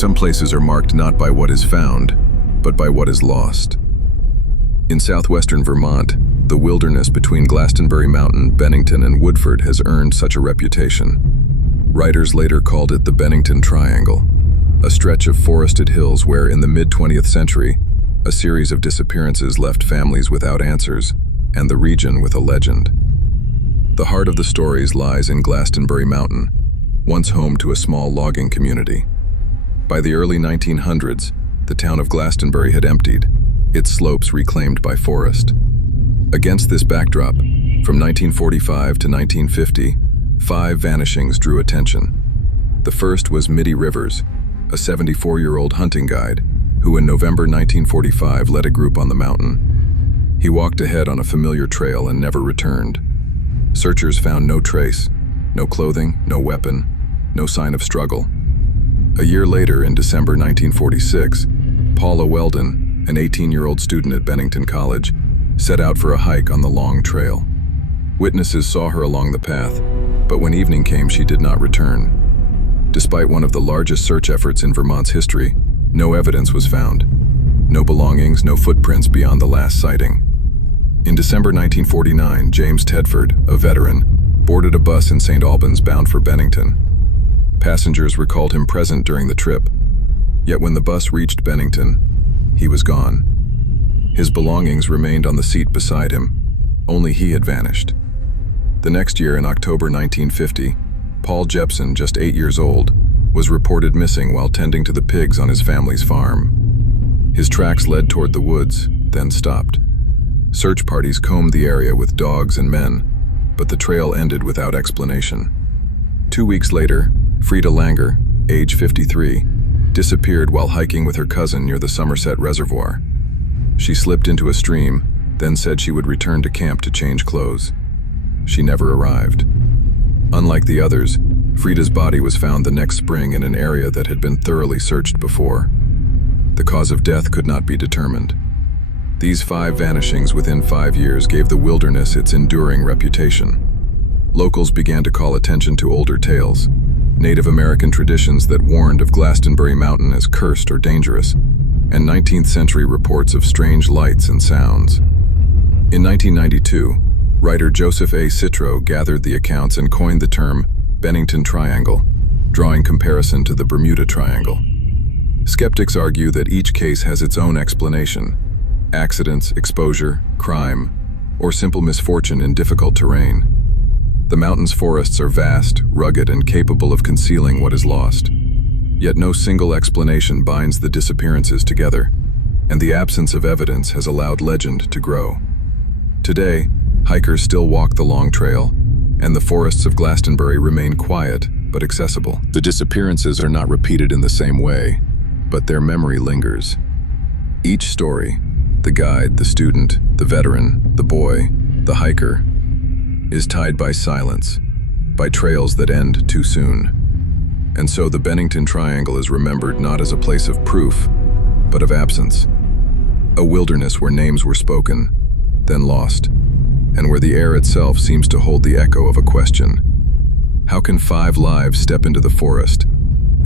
Some places are marked not by what is found, but by what is lost. In southwestern Vermont, the wilderness between Glastonbury Mountain, Bennington, and Woodford has earned such a reputation. Writers later called it the Bennington Triangle, a stretch of forested hills where, in the mid-20th century, a series of disappearances left families without answers and the region with a legend. The heart of the stories lies in Glastonbury Mountain, once home to a small logging community. By the early 1900s, the town of Glastonbury had emptied, its slopes reclaimed by forest. Against this backdrop, from 1945 to 1950, 5 vanishings drew attention. The first was Mitty Rivers, a 74-year-old hunting guide, who in November 1945 led a group on the mountain. He walked ahead on a familiar trail and never returned. Searchers found no trace, no clothing, no weapon, no sign of struggle. A year later, in December 1946, Paula Weldon, an 18-year-old student at Bennington College, set out for a hike on the long trail. Witnesses saw her along the path, but when evening came, she did not return. Despite one of the largest search efforts in Vermont's history, no evidence was found. No belongings, no footprints beyond the last sighting. In December 1949, James Tedford, a veteran, boarded a bus in St. Albans bound for Bennington. Passengers recalled him present during the trip, yet when the bus reached Bennington, he was gone. His belongings remained on the seat beside him. Only he had vanished. The next year, in October 1950, Paul Jepson, just 8 years old, was reported missing while tending to the pigs on his family's farm. His tracks led toward the woods, then stopped. Search parties combed the area with dogs and men, but the trail ended without explanation. 2 weeks later, Frida Langer, age 53, disappeared while hiking with her cousin near the Somerset Reservoir. She slipped into a stream, then said she would return to camp to change clothes. She never arrived. Unlike the others, Frida's body was found the next spring in an area that had been thoroughly searched before. The cause of death could not be determined. These 5 vanishings within 5 years gave the wilderness its enduring reputation. Locals began to call attention to older tales, Native American traditions that warned of Glastonbury Mountain as cursed or dangerous, and 19th century reports of strange lights and sounds. In 1992, writer Joseph A. Citro gathered the accounts and coined the term Bennington Triangle, drawing comparison to the Bermuda Triangle. Skeptics argue that each case has its own explanation: accidents, exposure, crime, or simple misfortune in difficult terrain. The mountain's forests are vast, rugged, and capable of concealing what is lost. Yet no single explanation binds the disappearances together, and the absence of evidence has allowed legend to grow. Today, hikers still walk the long trail, and the forests of Glastonbury remain quiet but accessible. The disappearances are not repeated in the same way, but their memory lingers. Each story, the guide, the student, the veteran, the boy, the hiker, is tied by silence, by trails that end too soon. And so the Bennington Triangle is remembered not as a place of proof, but of absence. A wilderness where names were spoken, then lost, and where the air itself seems to hold the echo of a question. How can 5 lives step into the forest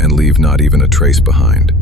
and leave not even a trace behind?